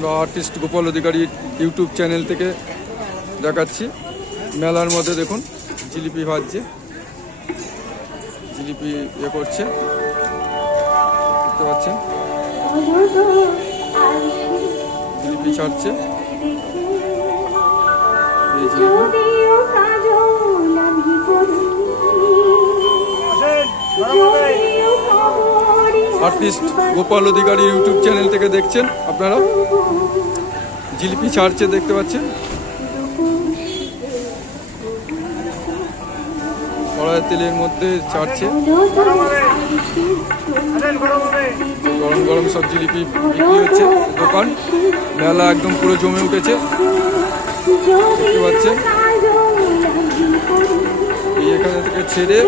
আমরা আর্টিস্ট গোপাল অধিকারী YouTube channel থেকে দেখাচ্ছি। মেলার মধ্যে দেখুন জিলিপি ভাজছে, জিলিপি করছে, দেখতে পাচ্ছেন জিলিপি ছাড়ছে। এই জিলিপি আর্টিস্ট গোপাল অধিকারী ইউটিউব চ্যানেল থেকে দেখছেন আপনারা। জিলিপি ছাড়ছে, দেখতে পাচ্ছেন কড়াই তেলের মধ্যে ছাড়ছে। গরম গরম সব জিলিপি বিক্রি হচ্ছে। দোকান মেলা একদম পুরো জমে উঠেছে, দেখতে পাচ্ছেন। এই এখানে থেকে ছেড়ে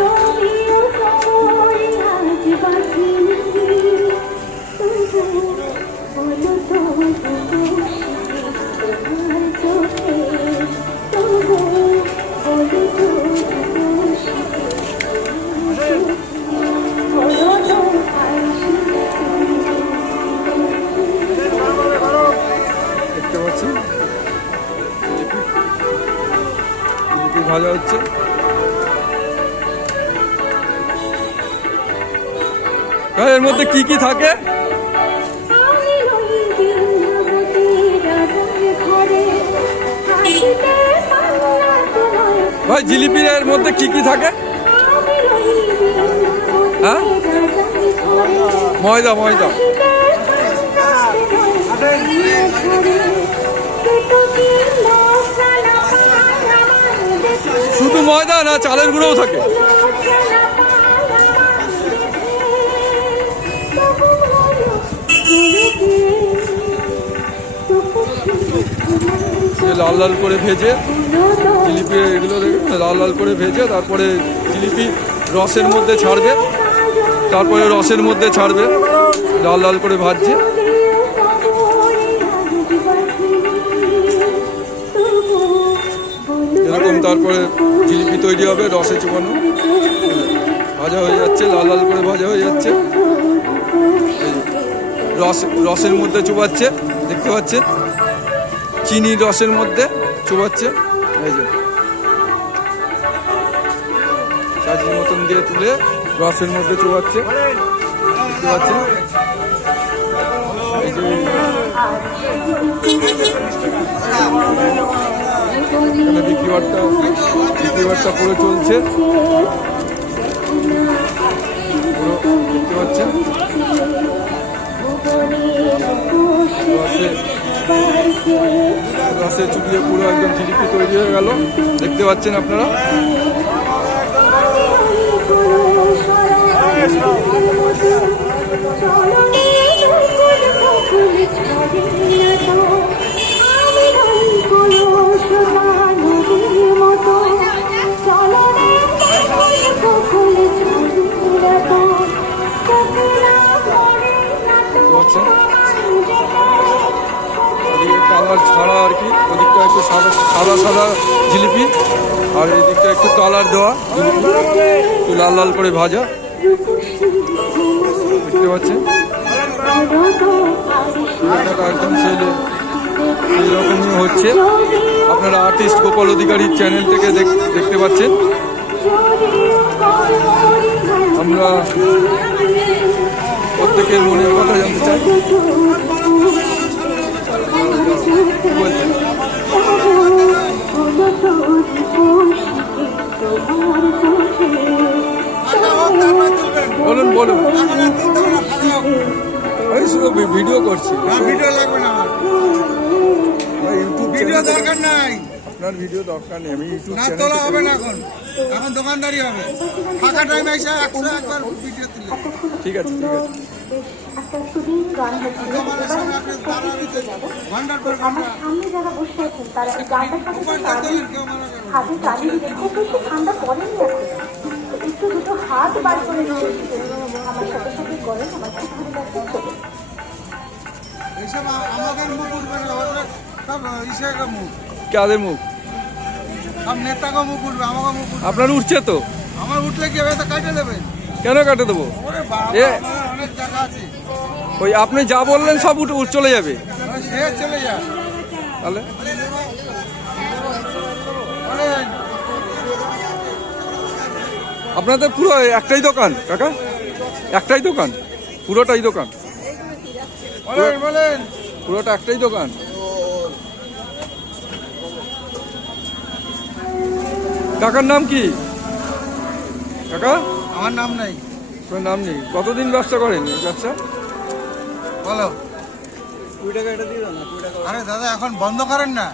দেখতে পাচ্ছি জিলিপি ভাজা হচ্ছে। এর মধ্যে কি কি থাকে? ভাই জিলিপির এর মধ্যে কি কি থাকে? হ্যাঁ, ময়দা ময়দা। শুধু ময়দা না চালের গুঁড়োও থাকে? লাল লাল করে ভেজে জিলিপি এগুলো লাল লাল করে ভেজে তারপরে জিলিপি রসের মধ্যে ছাড়বে, তারপরে রসের মধ্যে ছাড়বে, লাল লাল করে ভাজছে। এরকম তারপরে জিলিপি তৈরি হবে রসে চুবানো। ভাজা হয়ে যাচ্ছে, লাল লাল করে ভাজা হয়ে যাচ্ছে। রসের মধ্যে চুবাচ্ছে, দেখতে পাচ্ছেন চিনি রসের মধ্যে চুবাচ্ছে। এই যে চাচির মতন দিয়ে তুলে রসের মধ্যে চুবাচ্ছে, দেখতে পাচ্ছেন। এই যে এখানে বিক্রি বাট্টা পুরো চলছে, দেখতে পাচ্ছেন। রসে চুবিয়ে পুরো একদম জিলিপি তৈরি হয়ে গেল, দেখতে পাচ্ছেন আপনারা। কালার ছাড়া আর কি, ওদিকটা একটু সাদা সাদা জিলিপি আর এই দিকটা একটু কালার দেওয়া জিলিপি, একটু লাল লাল করে ভাজা, দেখতে পাচ্ছেন। একদম সেই রকমই হচ্ছে। আপনারা আর্টিস্ট গোপাল অধিকারীর চ্যানেল থেকে দেখতে পাচ্ছেন। আমরা প্রত্যেকের মনের কথা জানতে চাই। বলুন বলুন, আমি শুধু ভিডিও করছি। ভিডিও লাগবে না, ইউটিউব ভিডিও দরকার নাই। আপনার ভিডিও দরকার নেই, আমি ইউটিউব না তোলা হবে না, এখন দোকানদারি হবে। ফাঁকা টাইম এসে 100 একবার ভিডিও তুলে। ঠিক আছে ঠিক আছে। সামনে যারা বসে আছেন তারা এই গানটার সাথে হাতে চালিয়ে খুব বেশি ঠান্ডা পড়েনি এখন, একটু দুটো হাত বার করে আমার সাথে সাথে করেন, আমার খুব ভালো লাগছে। চলে এইসব আমাদের মুখ উঠবে না, সব ইসের মুখ, কাদের মুখ? সব নেতাকে মুখ উঠবে, আমাকে মুখ উঠবে। আপনার উঠছে তো? আমার উঠলে কি হবে? তো কাটে দেবেন। কেন কাটে দেবো? অনেক জায়গা আছে। ওই আপনি যা বললেন সব চলে যাবে। এ চলে যা তাহলে বলেন আপনাদের পুরো একটাই দোকান কাকা? একটাই দোকান? পুরোটাই দোকান? বলেন বলেন পুরোটা একটাই দোকান? কাকার নাম কি কাকা? আমার নাম নাই। তোমার নাম নেই? কতদিন ব্যবসা করেন এই ব্যবসা? বলো 20 টাকা এটা দিয়ে দাও না, 20 টাকা। আরে দাদা এখন বন্ধ করেন না।